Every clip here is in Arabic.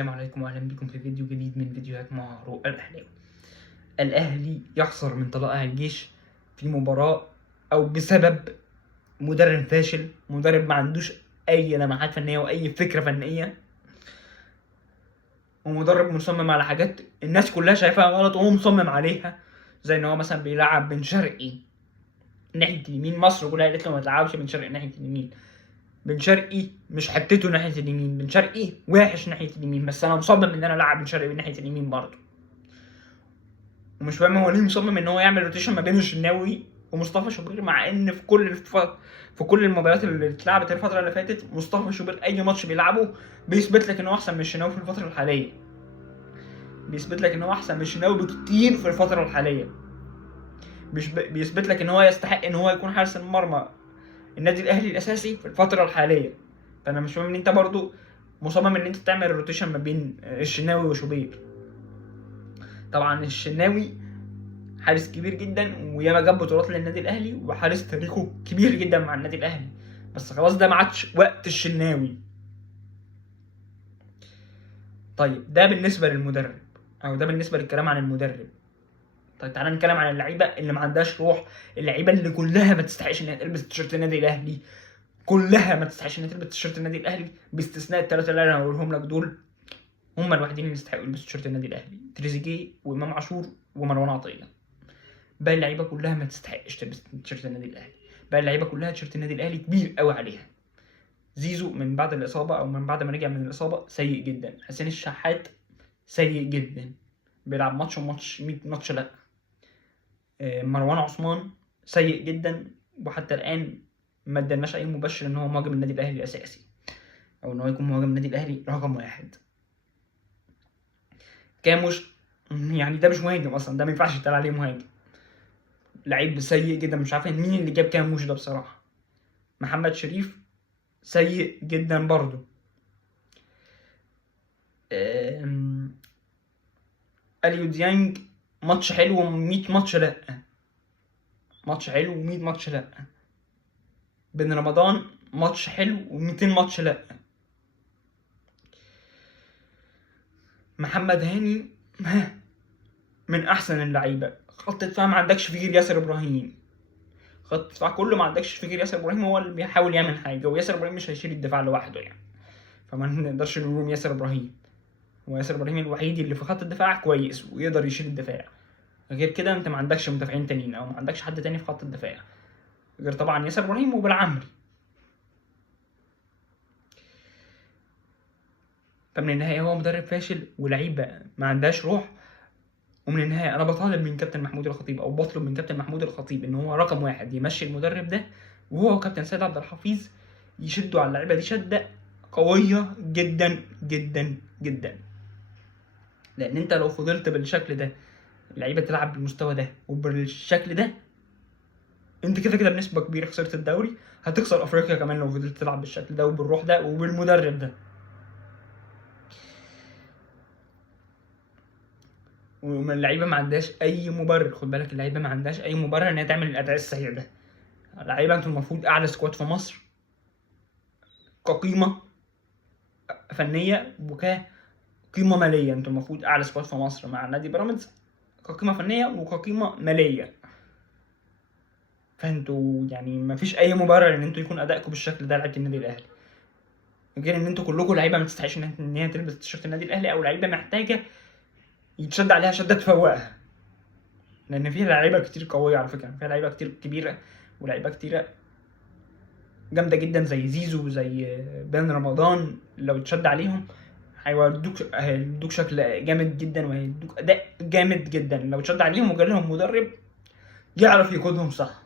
السلام عليكم واهلا بكم في فيديو جديد من فيديوهات مع رؤى الاهلاوي. الاهلي يخسر من طلائع الجيش في مباراة او بسبب مدرب فاشل، مدرب ما عندوش اي لمحات فنية واي فكرة فنية، ومدرب مصمم على حاجات الناس كلها شايفاها غلط وهو مصمم عليها، زي ان هو مثلا بيلعب بن شرقي ناحية اليمين. مصر كلها قالت له ما تلعبش بن شرقي ناحية اليمين. بن شرقي مش حتته ناحيه اليمين، بن شرقي وحش ناحيه اليمين، بس انا مصمم ان انا العب بن شرقي ناحيه اليمين برضه. ومش فاهم هو ليه مصمم ان هو يعمل روتيشن ما بين الشناوي ومصطفى شوبير، مع ان في كل المباريات اللي اتلعبت الفتره اللي فاتت مصطفى شوبير اي ماتش بيلعبه بيثبت لك ان هو احسن من الشناوي في الفتره الحاليه. بيثبت لك ان هو احسن من الشناوي بكتير في الفتره الحاليه. مش بيثبت لك ان هو يستحق ان هو يكون حارس المرمى النادي الاهلي الاساسي في الفتره الحاليه. فانا مش فاهم ان انت برضو مصمم ان انت تعمل روتيشن ما بين الشناوي وشوبير. طبعا الشناوي حارس كبير جدا وياما جاب بطولات للنادي الاهلي وحارس تاريخه كبير جدا مع النادي الاهلي، بس خلاص ده ما عادش وقت الشناوي. طيب ده بالنسبه للمدرب، او ده بالنسبه للكلام عن المدرب. طيب تعالى نتكلم عن اللعيبه اللي ما عندهاش روح، اللعيبه اللي كلها ما تستحقش انها تلبس تيشيرت النادي الاهلي، كلها ما تستحقش انها تلبس تيشيرت النادي الاهلي باستثناء الثلاثه اللي انا هقولهم لك دول. هم الوحيدين اللي يستحقوا يلبسوا تيشيرت النادي الاهلي: تريزيجيه وامام عاشور ومروان عطيه. باقي اللعيبه كلها ما تستحقش تلبس تيشيرت النادي الاهلي. باقي اللعيبه كلها تيشيرت النادي الاهلي كبير قوي عليها. زيزو من بعد الاصابه او من بعد ما رجع من الاصابه سيء جدا. حسين الشحات سيء جدا، بيلعب ماتش وماتش 100 ماتش لا. مروان عثمان سيء جدا، وحتى الان ما ادالناش اي مبشر ان هو مهاجم النادي الاهلي الاساسي او ان هو يكون مهاجم النادي الاهلي رقم واحد. كاموش يعني ده مش مهاجم اصلا، ده ما ينفعش يتقال عليه مهاجم، لعيب سيء جدا. مش عارف مين اللي جاب كاموش ده بصراحه. محمد شريف سيء جدا برضه. اليو ديانج ماتش حلو و100 ماتش لا، ماتش حلو و100 ماتش لا. بن رمضان ماتش حلو و200 ماتش لا. محمد هاني من احسن اللعيبه. خط دفاع ما عندكش فيه غير ياسر ابراهيم، خط دفاع كله ما عندكش فيه غير ياسر ابراهيم، هو اللي بيحاول يعمل حاجه، وياسر ابراهيم مش هيشيل الدفاع لوحده يعني، فما نقدرش نلوم ياسر ابراهيم. هو ياسر ابراهيم الوحيد اللي في خط الدفاع كويس ويقدر يشيل الدفاع، غير كده انت ما عندكش مدافعين تانيين او ما عندكش حد تاني في خط الدفاع غير طبعا ياسر ابراهيم وبالعمري. فمن النهايه هو مدرب فاشل ولعيبه ما عندهاش روح. ومن النهايه انا بطالب من كابتن محمود الخطيب او بطلب من كابتن محمود الخطيب ان هو رقم واحد يمشي المدرب ده، وهو كابتن سيد عبد الحفيظ يشدوا على اللعيبه دي شده قويه جدا جدا جدا. لان انت لو فضلت بالشكل ده اللعيبه تلعب بالمستوى ده وبالشكل ده، انت كده كده بنسبه كبيره خسرت الدوري، هتخسر افريقيا كمان لو فضلت تلعب بالشكل ده وبالروح ده وبالمدرب ده. ومن اللعيبه ما عندهاش اي مبرر، خد بالك اللعيبه ما عندهاش اي مبرر ان هي تعمل الاداء السيء ده. اللعيبه انتوا المفروض اعلى سكواد في مصر كقيمه فنيه وكقيمه ماليه، انتوا المفروض اعلى سكواد في مصر مع نادي بيراميدز كقيمه فنيه وكقيمه ماليه. فانتوا يعني ما فيش اي مبرر ان انتوا يكون ادائكم بالشكل ده لعيبه النادي الاهلي، غير ان انتوا كلكم لعيبه ما تستحقش ان هي تلبس تيشيرت النادي الاهلي، او لعيبه محتاجه يتشد عليها شده تفوقها. لان فيها لعيبه كتير قويه على فكره، فيها لعيبه كتير كبيره ولعيبه كتيره جامده جدا زي زيزو وزي بن رمضان. لو اتشد عليهم هيدوك شكل جامد جدا وهيدوك اداء جامد جدا لو اتشد عليهم وجالهم مدرب يعرف يقودهم صح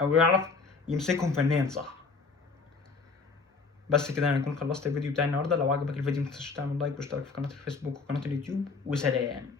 او يعرف يمسكهم فنيا صح. بس كده انا اكون خلصت الفيديو بتاعي النهارده. لو عجبك الفيديو متنساش تعمل لايك واشتراك في قناه الفيسبوك وقناه اليوتيوب، وسلام.